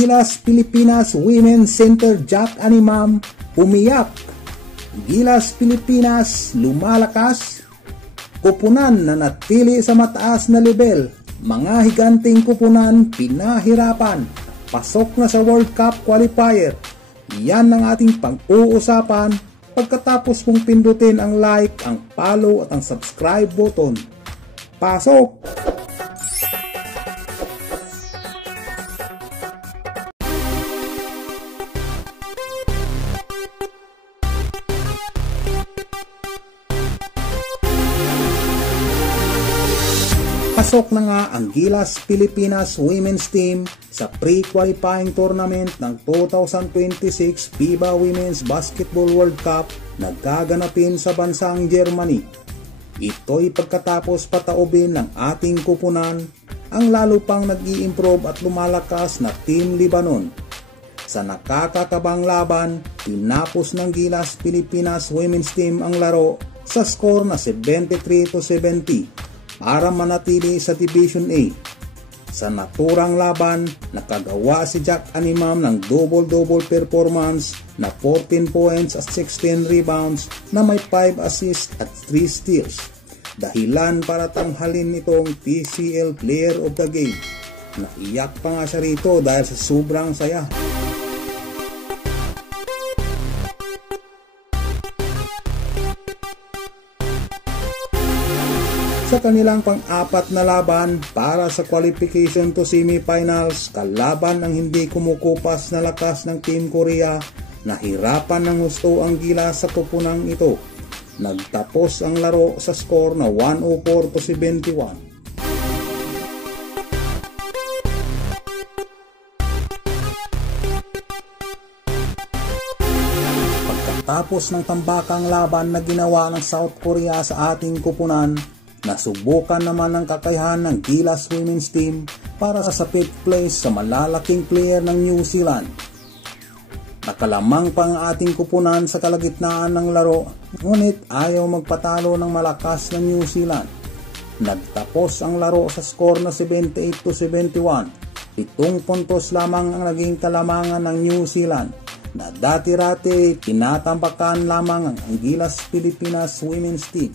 Gilas Pilipinas Women's Center Jack Animam umiyak. Gilas Pilipinas lumalakas. Kupunan na natili sa mataas na level. Mga higanting kupunan pinahirapan. Pasok na sa World Cup qualifier. Yan ang ating pag-uusapan pagkatapos mong pindutin ang like, ang follow at ang subscribe button. Pasok! Pasok na nga ang Gilas Pilipinas Women's Team sa pre-qualifying tournament ng 2026 FIBA Women's Basketball World Cup na gaganapin sa bansang Germany. Ito'y pagkatapos pataubin ng ating kupunan ang lalo pang nag-i-improve at lumalakas na Team Lebanon. Sa nakakakabang laban, tinapos ng Gilas Pilipinas Women's Team ang laro sa score na 73-70. Para manatili sa Division A. Sa naturang laban, nakagawa si Jack Animam ng double-double performance na 14 points at 16 rebounds na may 5 assists at 3 steals. Dahilan para tanghalin itong TCL Player of the Game. Naiyak pa nga siya rito dahil sa sobrang saya. Sa kanilang pang-apat na laban para sa qualification to semifinals, kalaban ang hindi kumukupas na lakas ng Team Korea, nahirapan ng gusto ang Gilas sa kupunang ito. Nagtapos ang laro sa score na 104-71. Pagkatapos ng tambakang laban na ginawa ng South Korea sa ating kupunan, nasubukan naman ang kakayahan ng Gilas Women's Team para sa 5th place sa malalaking player ng New Zealand. Nakalamang pa ang ating kupunan sa kalagitnaan ng laro, ngunit ayaw magpatalo ng malakas ng New Zealand. Nagtapos ang laro sa score na 78-71. 7 puntos lamang ang naging kalamangan ng New Zealand, na dati-rati tinatampakan lamang ang Gilas Pilipinas Women's Team.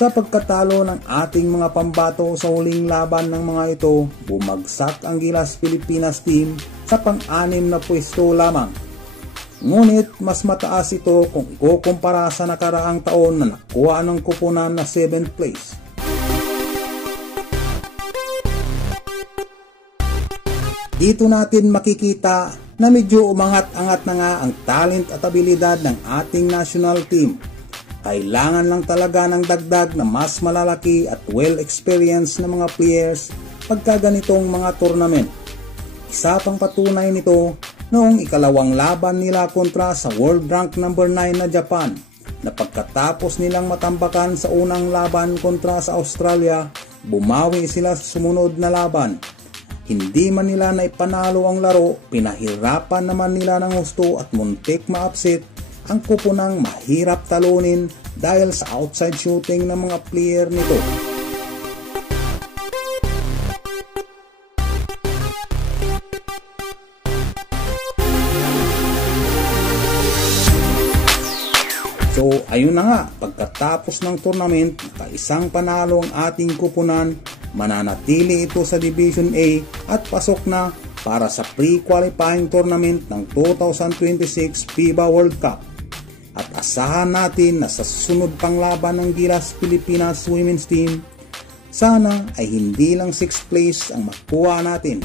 Sa pagkatalo ng ating mga pambato sa huling laban ng mga ito, bumagsak ang Gilas Pilipinas Team sa pang-6 na pwesto lamang. Ngunit mas mataas ito kung ikukumpara sa nakaraang taon na nakuha ng kupunan na 7th place. Dito natin makikita na medyo umangat-angat na nga ang talent at abilidad ng ating national team. Kailangan lang talaga ng dagdag na mas malalaki at well-experienced na mga players pagka ganitong mga tournament. Isa pang patunay nito noong ikalawang laban nila kontra sa world rank number 9 na Japan, na pagkatapos nilang matambakan sa unang laban kontra sa Australia, bumawi sila sa sumunod na laban. Hindi man nila naipanalo ang laro, pinahirapan naman nila ng gusto at muntik ma-upset ang kupunang mahirap talunin dahil sa outside shooting ng mga player nito. So ayun na nga, pagkatapos ng tournament, nakaisang panalo ang ating kupunan, mananatili ito sa Division A at pasok na para sa pre-qualifying tournament ng 2026 FIBA World Cup. At asahan natin na sa susunod pang laban ng Gilas Pilipinas Women's Team, sana ay hindi lang 6th place ang makuha natin.